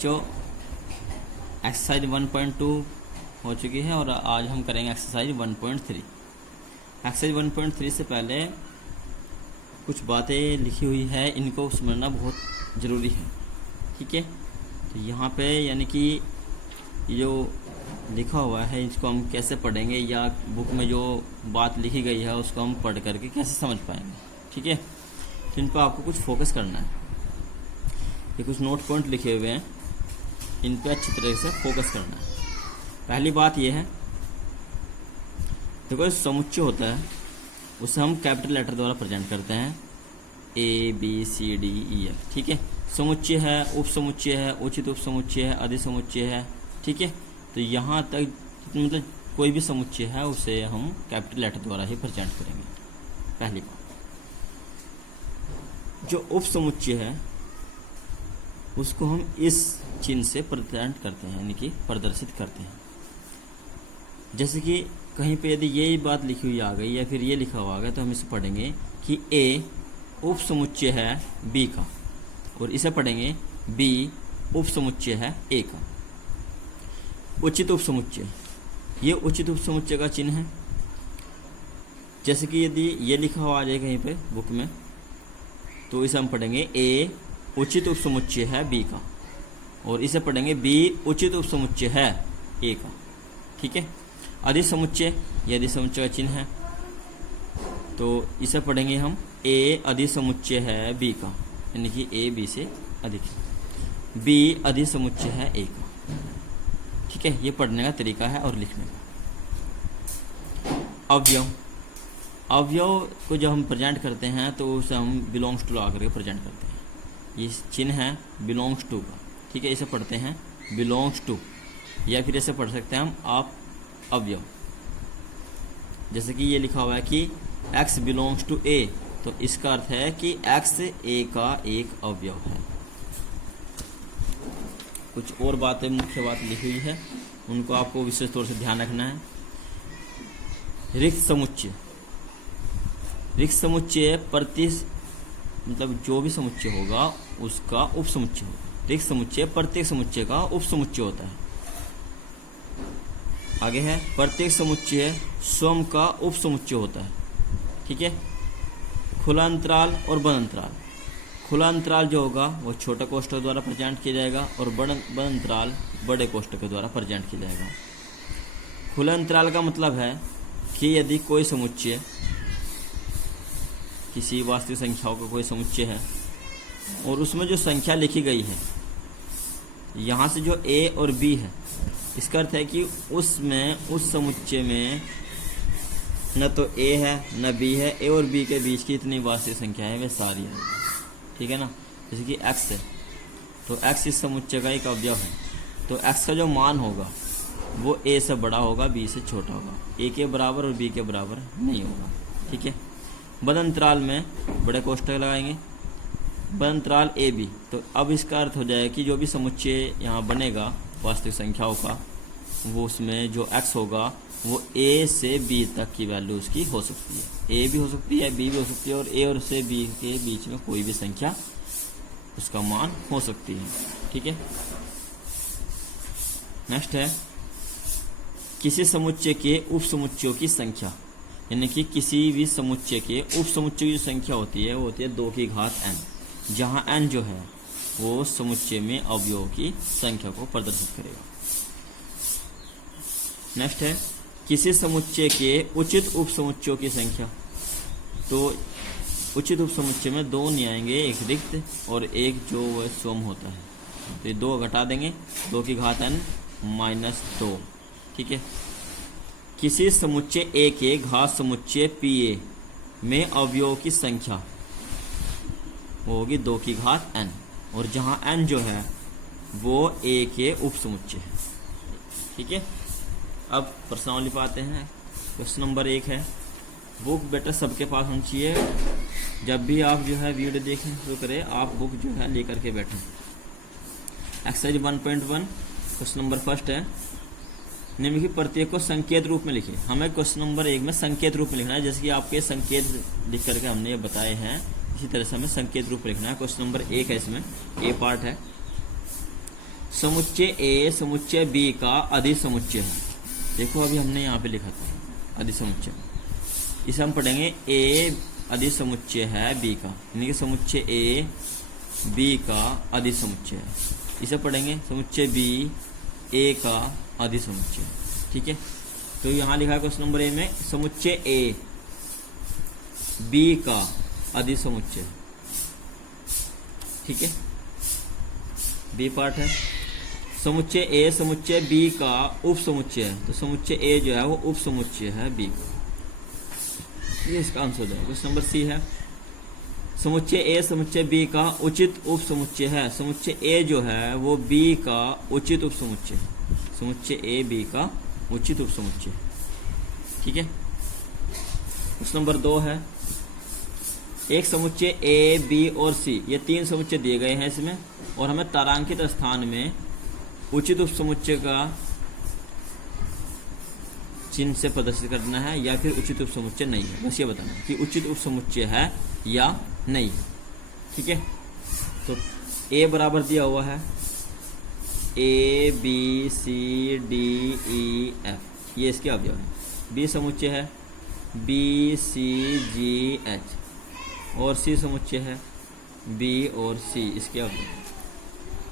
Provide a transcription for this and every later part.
बच्चों एक्सरसाइज 1.2 हो चुकी है और आज हम करेंगे एक्सरसाइज 1.3। एक्सरसाइज 1.3 से पहले कुछ बातें लिखी हुई है, इनको समझना बहुत ज़रूरी है। ठीक है, तो यहाँ पे यानी कि जो लिखा हुआ है इसको हम कैसे पढ़ेंगे या बुक में जो बात लिखी गई है उसको हम पढ़ करके कैसे समझ पाएंगे। ठीक है, तो इन पर आपको कुछ फोकस करना है। ये कुछ नोट पॉइंट लिखे हुए हैं, इन पर अच्छी तरह से फोकस करना है। पहली बात यह है, देखो समुच्चय होता है उसे हम कैपिटल लेटर द्वारा प्रेजेंट करते हैं, A B C D E F। ठीक है, समुच्चय है, उप समुच्चय है, उचित उप समुच्चय है, अधिसमुच्चय है। ठीक है, तो यहाँ तक मतलब कोई भी समुच्चय है उसे हम कैपिटल लेटर द्वारा ही प्रेजेंट करेंगे। पहली बात, जो उप समुच्चय है उसको हम इस चिन्ह से प्रेजेंट करते हैं, यानी कि प्रदर्शित करते हैं। जैसे कि कहीं पे यदि ये बात लिखी हुई आ गई या फिर ये लिखा हुआ आ गया तो हम इसे पढ़ेंगे कि A उप समुच्चय है B का, और इसे पढ़ेंगे B उप समुच्चय है A का। उचित उप समुच्चय, ये उचित उप समुच्चय का चिन्ह है। जैसे कि यदि ये लिखा हुआ आ जाए कहीं पे बुक में तो इसे हम पढ़ेंगे A उचित उप समुच्चय है B का, और इसे पढ़ेंगे B उचित उप समुच्चय है A का। ठीक है, अधिसमुच्चय, ये अधिसमुच्चय का चिन्ह है तो इसे पढ़ेंगे हम A अधिसमुच्चय है B का, यानी कि A B से अधिक, B अधिसमुच्चय है A का। ठीक है, ये पढ़ने का तरीका है और लिखने का। अवयव, अवयव को जब हम प्रेजेंट करते हैं तो उसे हम बिलोंग्स टू लगा करके प्रेजेंट करते हैं। ये चिन्ह है बिलोंग्स टू का। ठीक है, इसे पढ़ते हैं बिलोंग्स टू, या फिर इसे पढ़ सकते हैं हम आप अवयव। जैसे कि ये लिखा हुआ है कि x बिलोंग्स टू A, तो इसका अर्थ है कि x A का एक अवयव है। कुछ और बातें मुख्य बात लिखी हुई है, उनको आपको विशेष तौर से ध्यान रखना है। रिक्त समुच्चय, रिक्त समुच्चय प्रति मतलब जो भी समुच्चय होगा उसका उप समुच्चय होगा। रिक्त समुच्चय प्रत्येक समुच्चय का उप समुच्चय होता है। आगे है, प्रत्येक समुच्चय स्वयं का उप समुच्चय होता है। ठीक है, खुला अंतराल और बंद अंतराल। खुला अंतराल जो होगा वो छोटे कोष्ठक द्वारा प्रेजेंट किया जाएगा और बंद अंतराल बड़े कोष्ठक द्वारा प्रेजेंट किया जाएगा। खुला अंतराल का मतलब है कि यदि कोई समुच्चय, किसी वास्तविक संख्याओं का कोई समुच्चय है और उसमें जो संख्या लिखी गई है, यहाँ से जो A और B है, इसका अर्थ है कि उसमें उस समुच्चय में न तो A है न B है, A और B के बीच की इतनी वास्तविक संख्या है वे सारी है। ठीक है ना, जैसे कि x है तो x इस समुच्चय का एक अवयव है, तो x का जो मान होगा वो A से बड़ा होगा, B से छोटा होगा, A के बराबर और B के बराबर नहीं होगा। ठीक है, बंद अंतराल में बड़े कोष्ठक लगाएंगे, बंद अंतराल A B, तो अब इसका अर्थ हो जाएगा कि जो भी समुच्चय यहाँ बनेगा वास्तविक संख्याओं का, वो उसमें जो x होगा वो A से B तक की वैल्यू उसकी हो सकती है। A भी हो सकती है, B भी हो सकती है, और A और से B के बीच में कोई भी संख्या उसका मान हो सकती है। ठीक है, नेक्स्ट है किसी समुच्चय के उप समुच्चयों की संख्या, यानी कि किसी भी समुच्चय के उप समुच्चय की जो संख्या होती है वो होती है 2 की घात n, जहाँ n जो है वो समुच्चय में अवयवों की संख्या को प्रदर्शित करेगा। नेक्स्ट है किसी समुच्चय के उचित उप समुच्चयों की संख्या, तो उचित उप समुच्चय में 2 नहीं आएंगे, एक रिक्त और एक जो वह स्वयं होता है, तो ये 2 घटा देंगे, 2 की घात n -2। ठीक है, किसी समुच्चय A के घात समुच्चय PA में अवयवों की संख्या वो होगी 2 की घात n, और जहाँ n जो है वो A के उप समुच्चय है। ठीक है, अब प्रश्नावली पाते हैं। क्वेश्चन नंबर 1 है, बुक बेटा सबके पास होनी चाहिए। जब भी आप जो है वीडियो देखें तो करें, आप बुक जो है लेकर के बैठें। एक्सरसाइज 1.1 क्वेश्चन नंबर फर्स्ट है, निम्नलिखित प्रत्येक को संकेत रूप में लिखें। हमें क्वेश्चन नंबर 1 में संकेत रूप में लिखना है, जैसे कि आपके संकेत लिख करके हमने ये बताए हैं, इसी तरह से हमें संकेत रूप लिखना है। क्वेश्चन नंबर 1 है, इसमें A पार्ट है। समुच्चय ए समुच्चय बी का अधिसमुच्चय है। देखो अभी हमने यहाँ पे लिखा था अधिसमुच्चय, इसे हम पढ़ेंगे ए अधिसमुच्चय है बी का, यानी कि समुच्चय ए बी का अधिसमुच्चय है। इसे पढ़ेंगे समुच्चय बी ए का अधिसमुच्चय। ठीक है, तो यहाँ लिखा है क्वेश्चन नंबर ए में समुच्चय ए बी का अधिसमुच्चय। ठीक है, बी पार्ट है। समुच्चय ए समुच्चय बी का उप समुच्चय है, तो समुच्चय ए जो है वो उप समुच्चय है बी का, ये इसका आंसर हो जाएगा। क्वेश्चन नंबर सी है समुच्चय ए समुच्चय बी का उचित उप समुच्चय है। समुच्चय ए जो है वो बी का उचित उप समुच्चय है, समुच्चय ए बी का उचित उप समुच्चय। ठीक है, क्वेश्चन नंबर 2 है एक समुच्चय ए बी और सी, ये 3 समुच्चय दिए गए हैं इसमें, और हमें तारांकित स्थान में उचित उप समुच्चय का चिन्ह से प्रदर्शित करना है या फिर उचित उप समुच्चय नहीं है, बस ये बताना कि उचित उप समुच्चय है या नहीं है। ठीक है, तो ए बराबर दिया हुआ है A B C D E F, ये इसके अवयव है। बी समुच्चय है बी सी जी एच, और सी समुच्चय है बी और सी, इसके अवयव।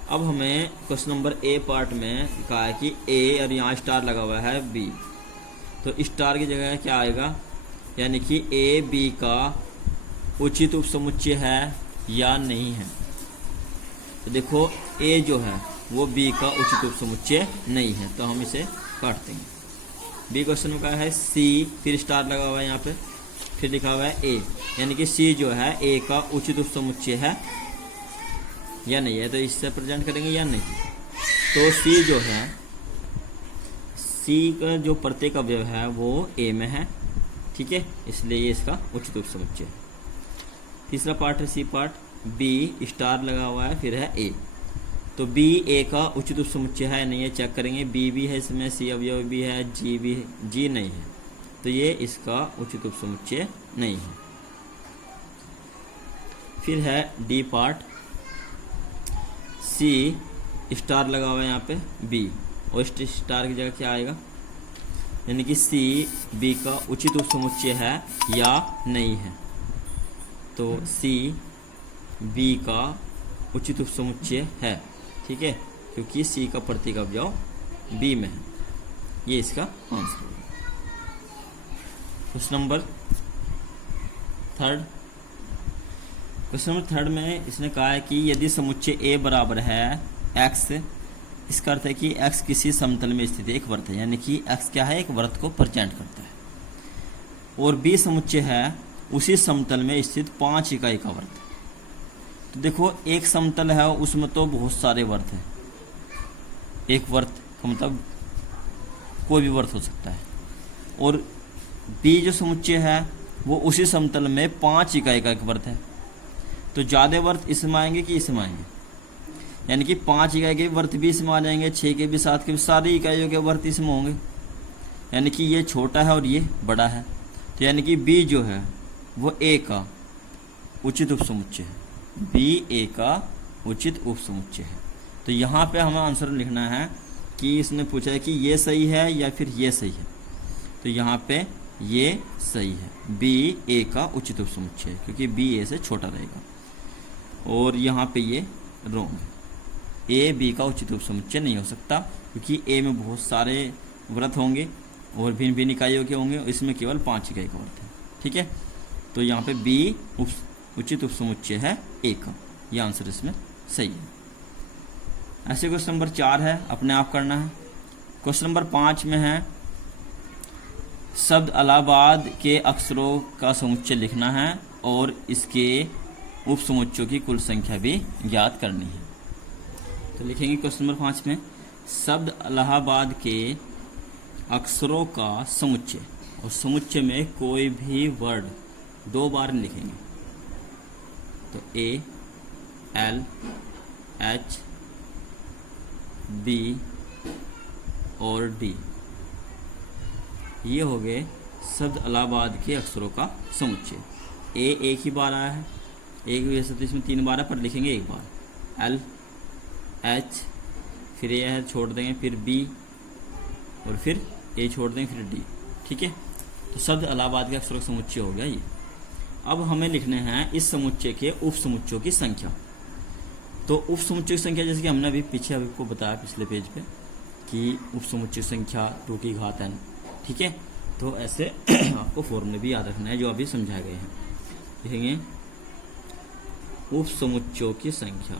अब हमें क्वेश्चन नंबर ए पार्ट में कहा है कि ए और यहाँ स्टार लगा हुआ है बी, तो स्टार की जगह क्या आएगा, यानी कि ए बी का उचित उप समुच्चय है या नहीं है। तो देखो ए जो है वो बी का उचित उप समुच्चय नहीं है, तो हम इसे काट देंगे। बी क्वेश्चन में कहा है सी, फिर स्टार लगा हुआ है यहाँ पे, फिर लिखा हुआ है ए, यानी कि सी जो है ए का उचित उप समुच्चय है या नहीं है, तो इससे प्रेजेंट करेंगे या नहीं। तो सी जो है, सी का जो प्रत्येक अवयव है वो ए में है। ठीक है, इसलिए ये इसका उचित उप समुच्चय है। तीसरा पार्ट है सी पार्ट, बी स्टार लगा हुआ है फिर है ए, तो बी ए का उचित उप समुच्चय है नहीं है, चेक करेंगे। बी भी है इसमें, सी अवयव भी है, जी भी है, जी नहीं है, तो ये इसका उचित उप समुच्चय नहीं है। फिर है डी पार्ट, सी स्टार लगा हुआ है यहाँ पे बी, और स्टार की जगह क्या आएगा, यानी कि सी बी का उचित उप समुच्चय है या नहीं है। तो सी बी का उचित उप समुच्चय है। ठीक है, क्योंकि सी का प्रतीक अवयव बी में है, ये इसका आंसर होगा। क्वेश्चन नंबर 3, क्वेश्चन नंबर 3 में इसने कहा है कि यदि समुच्चय ए बराबर है एक्स, इसका अर्थ है कि एक्स किसी समतल में स्थित एक वृत्त है, यानी कि एक्स क्या है, एक वृत्त को प्रेजेंट करता है, और बी समुच्चय है उसी समतल में स्थित 5 इकाई का वृत्त। तो देखो एक समतल है उसमें तो बहुत सारे वृत्त हैं, एक वृत्त का मतलब कोई भी वृत्त हो सकता है, और बी जो समुच्चय है वो उसी समतल में 5 इकाई का एक वृत्त है। तो ज़्यादा वृत्त इसमें आएंगे कि इसमें आएंगे, यानी कि 5 इकाई के वृत्त भी इसमें आ जाएंगे, 6 के भी, 7 के भी, सारी इकाइयों के वृत्त इसमें होंगे, यानी कि ये छोटा है और ये बड़ा है। तो यानी कि बी जो है वो ए का उचित उप समुच्चय है, बी ए का उचित उप समुच्चय है। तो यहाँ पे हमें आंसर लिखना है कि इसने पूछा है कि ये सही है या फिर ये सही है, तो यहाँ पे ये सही है, बी ए का उचित उप समुच्चय है, क्योंकि बी ए से छोटा रहेगा, और यहाँ पे ये रॉन्ग है, ए बी का उचित उप समुच्चय नहीं हो सकता, क्योंकि ए में बहुत सारे वृत्त होंगे और भिन्न भिन्न इकाइयों के होंगे, इसमें केवल 5 इकाई का वृत्त है। ठीक है, तो यहाँ पे बी उचित उप समुच्चय है ए का, यह आंसर इसमें सही है। ऐसे क्वेश्चन नंबर 4 है, अपने आप करना है। क्वेश्चन नंबर 5 में है शब्द इलाहाबाद के अक्षरों का समुच्चय लिखना है और इसके उप समुच्चयों की कुल संख्या भी ज्ञात करनी है। तो लिखेंगे क्वेश्चन नंबर 5 में शब्द इलाहाबाद के अक्षरों का समुच्चय, और समुच्चय में कोई भी वर्ड 2 बार लिखेंगे, तो ए एल एच बी और डी, ये हो गए शब्द इलाहाबाद के अक्षरों का समुच्चय। ए एक ही बार आया है, एक वजह से तो इसमें 3 बार है, पर लिखेंगे 1 बार, एल एच फिर ए है छोड़ देंगे, फिर बी, और फिर ए छोड़ देंगे, फिर डी। ठीक है, तो शब्द इलाहाबाद के अक्षरों का समुच्चय हो गया ये। अब हमें लिखने हैं इस समुच्चय के उप समुच्चयों की संख्या। तो उप समुच्चय की संख्या जैसे कि हमने अभी पीछे आपको बताया पिछले पेज पे कि उप समुच्चय संख्या 2 की घात n। ठीक है, तो ऐसे आपको फॉर्मूले भी याद रखना है जो अभी समझाए गए हैं। लिखेंगे उप समुच्चयों की संख्या,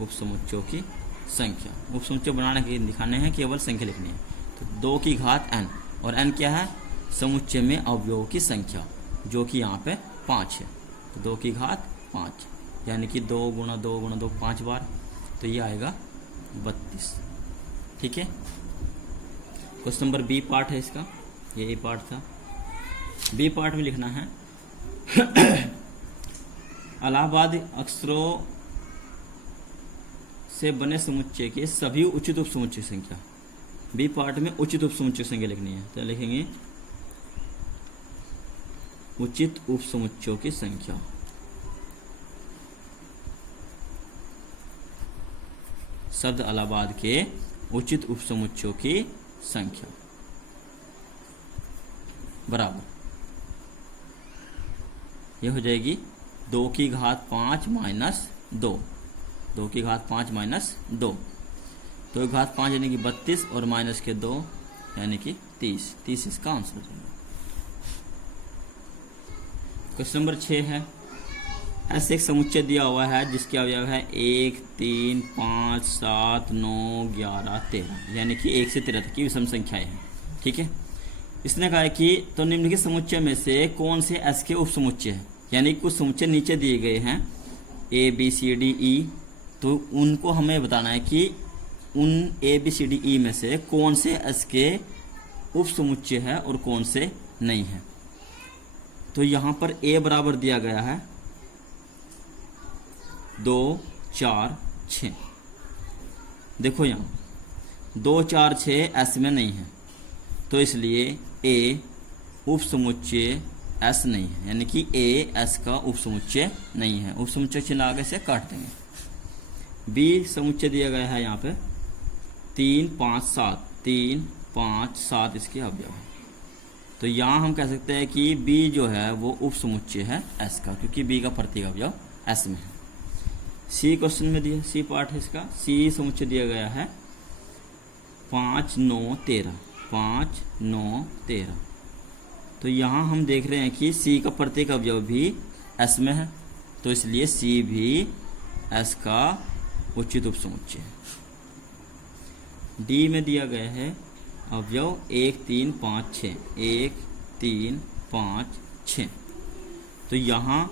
उप समुच्चयों की संख्या। उप समुच्चय बनाने के दिखाने हैं, केवल संख्या लिखनी है। तो 2 की घात n, और n क्या है? समुच्चय में अवयवों की संख्या, जो कि यहाँ पे 5 है। तो 2 की घात 5, यानी कि 2 गुणा 2 गुणा 2 5 बार, तो ये आएगा 32। ठीक है, क्वेश्चन नंबर बी पार्ट है इसका, ये पार्ट था। बी पार्ट में लिखना है इलाहाबाद अक्षरों से बने समुच्चय के सभी उचित उप समुच्चय संख्या। बी पार्ट में उचित उप समुच्चय संख्या लिखनी है, तो लिखेंगे उचित उप समुच्चयों की संख्या। शब्द इलाहाबाद के उचित उप समुच्चयों की संख्या बराबर, यह हो जाएगी 2 की घात 5 माइनस 2, 2 की घात 5 माइनस 2, 2 की घात 5 यानी कि 32, और माइनस के 2 यानी कि 30। 30 इसका आंसर हो जाएगा। क्वेश्चन नंबर 6 है, ऐसे एक समुच्चय दिया हुआ है जिसके अवयव है 1 3 5 7 9 11 13, यानी कि 1 से 13 तक की विषम संख्याएं हैं। ठीक है, इसने कहा है कि तो निम्नलिखित समुच्चय में से कौन से एस के उप समुच्चय है, यानी कुछ समुच्चय नीचे दिए गए हैं ए बी सी डी ई, तो उनको हमें बताना है कि उन ए बी सी डी ई में से कौन से एस के उप समुच्चय है और कौन से नहीं है। तो यहाँ पर ए बराबर दिया गया है 2 4 6। देखो यहाँ 2 4 6 एस में नहीं है, तो इसलिए ए उप समुच्चय एस नहीं है, यानी कि ए एस का उप समुच्चय नहीं है। उप समुच्चय चिन्ह आगे से काट देंगे। बी समुच्चय दिया गया है यहाँ पे 3 5 7, 3 5 7 इसके अवयव है। तो यहाँ हम कह सकते हैं कि बी जो है वो उप समुच्चय है एस का, क्योंकि बी का प्रत्येक अवयव एस में है। सी क्वेश्चन में दिया, सी पार्ट है इसका, सी समुच्चय दिया गया है 5 9 13, 5 9 13। तो यहाँ हम देख रहे हैं कि सी का प्रत्येक अवयव भी एस में है, तो इसलिए सी भी एस का उचित उप समुच्चय है। डी में दिया गया है अवयव 1 3 5 6, 1 3 5 6। तो यहाँ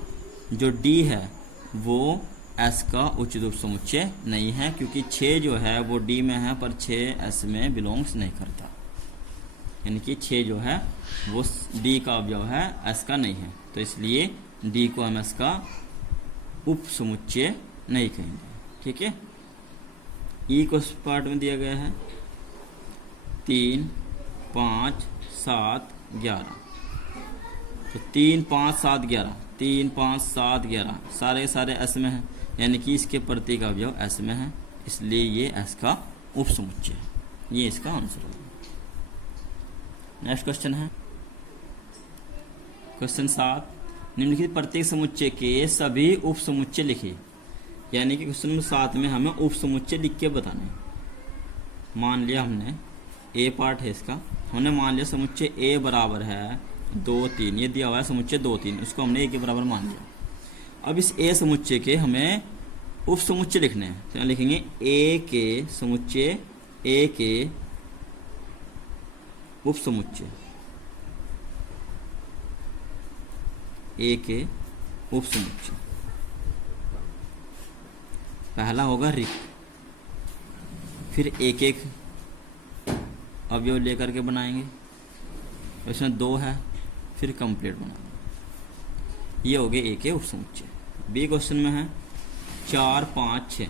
जो डी है वो एस का उचित उप समुच्चय नहीं है, क्योंकि 6 जो है वो डी में है पर 6 एस में बिलोंग्स नहीं करता, यानी कि 6 जो है वो डी का अवयव है, एस का नहीं है। तो इसलिए डी को हम एस का उप समुच्चय नहीं कहेंगे। ठीक है, ई को पार्ट में दिया गया है 3 5 7 11। तो 3 5 7 11, 3 5 7 11 सारे सारे एस में है, यानी कि इसके प्रत्येक अवयव एस में है, इसलिए ये एस का उप समुच्चय है। ये इसका आंसर होगा। नेक्स्ट क्वेश्चन है क्वेश्चन 7, निम्नलिखित प्रत्येक समुच्चय के सभी उप समुच्चय लिखिए। यानी कि क्वेश्चन नंबर 7 में हमें उप समुच्चय लिख के बताने हैं। मान लिया हमने ए पार्ट है इसका, हमने मान लिया समुच्चय ए बराबर है 2 3, ये दिया हुआ है समुच्चय 2 3, उसको हमने ए के बराबर मान लिया। अब इस ए समुच्चय के हमें उप समुच्चय लिखने हैं, तो यहाँ लिखेंगे ए के समुच्चय, ए के उप समुच्चय, ए के उप समुच्चय। पहला होगा रिक्त, फिर एक एक अवयव लेकर के बनाएंगे, इसमें 2 है, फिर कंप्लीट बनाएंगे। ये हो गए ए के उप समुच्चय। बी क्वेश्चन में है 4 5 6,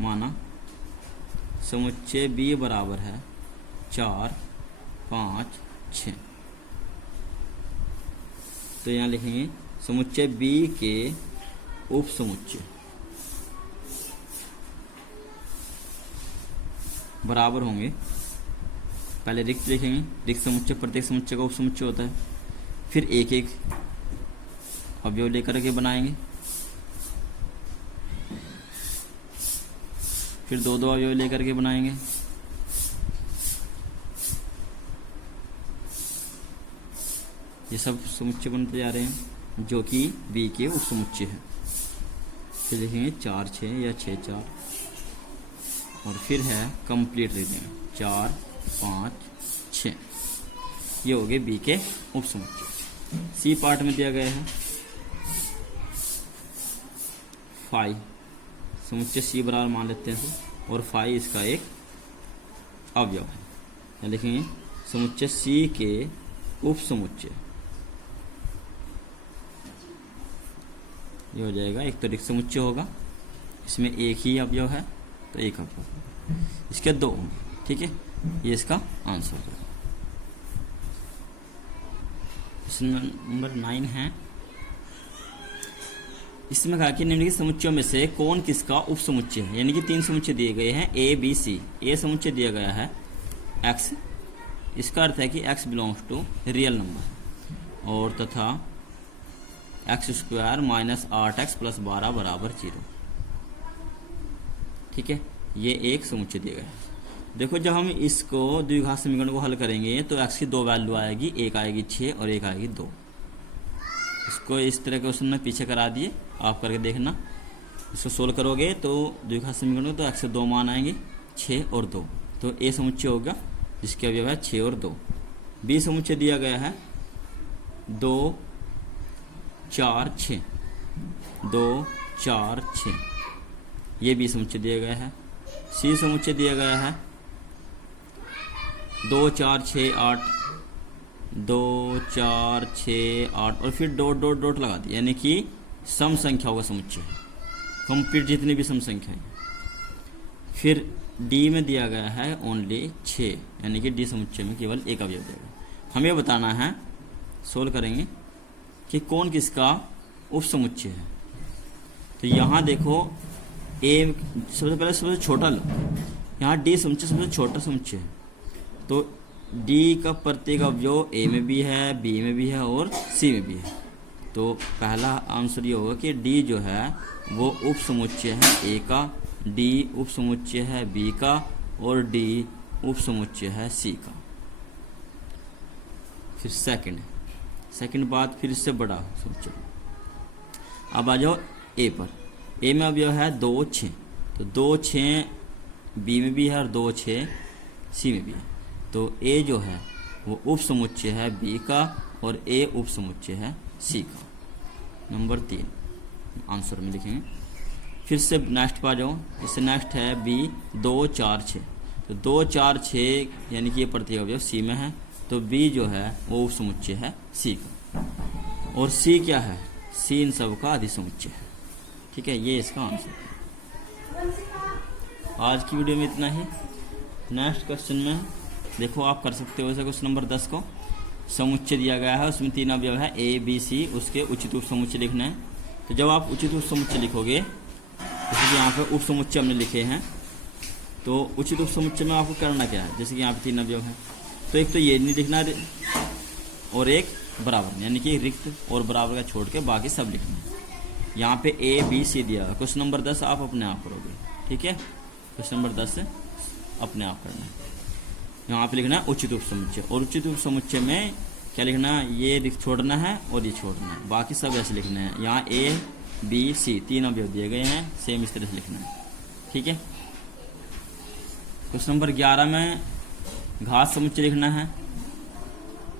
माना समुच्चय बी बराबर है 4 5 6। तो यहाँ लिखेंगे समुच्चय बी के उप समुच्चय, बराबर होंगे, पहले रिक्त लिखेंगे, रिक्त समुच्चय प्रत्येक समुच्चय का उप समुच्चय होता है, फिर एक एक अवयव लेकर के बनाएंगे, फिर दो दो अवयव लेकर के बनाएंगे, ये सब समुच्चय बनते जा रहे हैं जो कि बी के उप समुच्चय है। फिर लिखेंगे 4 6 या 6 4, और फिर है कंप्लीट लिख देंगे 4 5 6, ये हो गए बी के उप समुच्चय। सी पार्ट में दिया गया है 5, समुच्चय सी बराबर मान लेते हैं और 5 इसका एक अवयव है। या लिखेंगे समुच्चय सी के उप समुच्चय, ये हो जाएगा, एक तो रिक्त समुच्चय होगा, इसमें एक ही अवयव है तो एक अवयव, इसके दो होंगे, ठीक है, ये इसका आंसर है। क्वेश्चन नंबर 9 है, इसमें कहा कि निम्नलिखित समुच्चयों में से कौन किसका उप समुच्चय है। यानी कि 3 समुच्चय दिए गए हैं ए बी सी। ए समुच्चय दिया गया है x, इसका अर्थ है कि x belongs to real number, और तथा x² - 8x + 12 बराबर 0, ठीक है, ये एक समुच्चय दिया गया है। देखो जब हम इसको द्विघात समीकरण को हल करेंगे तो x की दो वैल्यू आएगी, एक आएगी 6 और एक आएगी 2। इसको इस तरह के क्वेश्चन में पीछे करा दिए, आप करके देखना। इसको सोल्व करोगे तो द्विघात समीकरण तो x के 2 मान आएंगे, 6 और 2, तो ए समुच्चय होगा जिसके अवयव है 6 और 2। बी समुच्चय दिया गया है 2 4 6, 2 4 6, ये बी समुच्चय दिया गया है। सी समुच्चय दिया गया है 2 4 6 8, 2 4 6 8, और फिर डॉट डॉट डॉट लगा दिया, यानी कि सम संख्याओं का समुच्चय है, कंप्लीट जितनी भी सम संख्या है। फिर डी में दिया गया है ओनली 6, यानी कि डी समुच्चय में केवल एक अवयव देगा। हमें बताना है, सोल्व करेंगे कि कौन किसका उप समुच्चय है। तो यहाँ देखो ए सबसे पहले सबसे छोटा लो, यहाँ डी समुच्चय सबसे छोटा समुच्चय है, तो डी का प्रत्येक अवयव ए में भी है, बी में भी है और सी में भी है। तो पहला आंसर ये होगा कि डी जो है वो उप समुच्चय है ए का, डी उप समुच्चय है बी का, और डी उप समुच्चय है सी का। फिर सेकंड बात, फिर इससे बड़ा समुच्चय। अब आ जाओ ए पर। ए में अवयव है 2 6, तो 2 6 बी में भी है और 2 6 सी में भी है। तो ए जो है वो उप समुच्चय है बी का और ए उप समुच्चय है सी का। नंबर 3 आंसर में लिखेंगे। फिर से नेक्स्ट पर आ जाओ, इससे नेक्स्ट है बी 2 4 6, तो 2 4 6 यानी कि ये प्रत्येक अवयव सी में है, तो बी जो है वो उप समुच्चय है सी का, और सी क्या है, सी इन सब का अधिसमुच्चय है, ठीक है, ये इसका आंसर है। आज की वीडियो में इतना ही। नेक्स्ट क्वेश्चन में देखो आप कर सकते हो, जैसे क्वेश्चन नंबर 10 को समुच्चय दिया गया है, उसमें 3 अवयव है ए बी सी, उसके उचित उप समुच्चय लिखना है। तो जब आप उचित उप समुच्चय लिखोगे, जैसे कि यहाँ पे उप समुच्चय हमने लिखे हैं, तो उचित उप समुच्चय में आपको करना क्या है, जैसे कि यहाँ पे 3 अवयव हैं, तो एक तो ये नहीं लिखना और एक बराबर, यानी कि रिक्त और बराबर का छोड़ के बाकी सब लिखना है। यहाँ पे ए बी सी दिया है। क्वेश्चन नंबर 10 आप अपने आप करोगे, ठीक है, क्वेश्चन नंबर 10 अपने आप करना है। यहाँ पे लिखना है उचित उप समुच्चय, और उचित उप समुच्चय में क्या लिखना है, ये छोड़ना है और ये छोड़ना है, बाकी सब ऐसे लिखना है। यहाँ ए बी सी 3 अवयव दिए गए हैं, सेम इस तरह से लिखना है, ठीक है। क्वेश्चन नंबर 11 में घात समुच्चय लिखना है।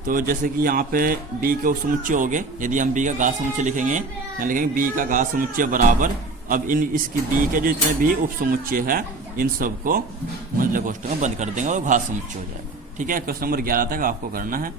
तो जैसे कि यहाँ पे बी के उप समुच्चय हो गए, यदि हम बी का घात समुच्चय लिखेंगे, यहाँ लिखेंगे बी का घात समुच्चय बराबर, अब इन इसकी बी के जो जितने भी उप समुच्चय है इन सबको मतलब कोष्टक में बंद कर देंगे और घात समुच्चय हो जाएगा, ठीक है। क्वेश्चन नंबर 11 तक आपको करना है।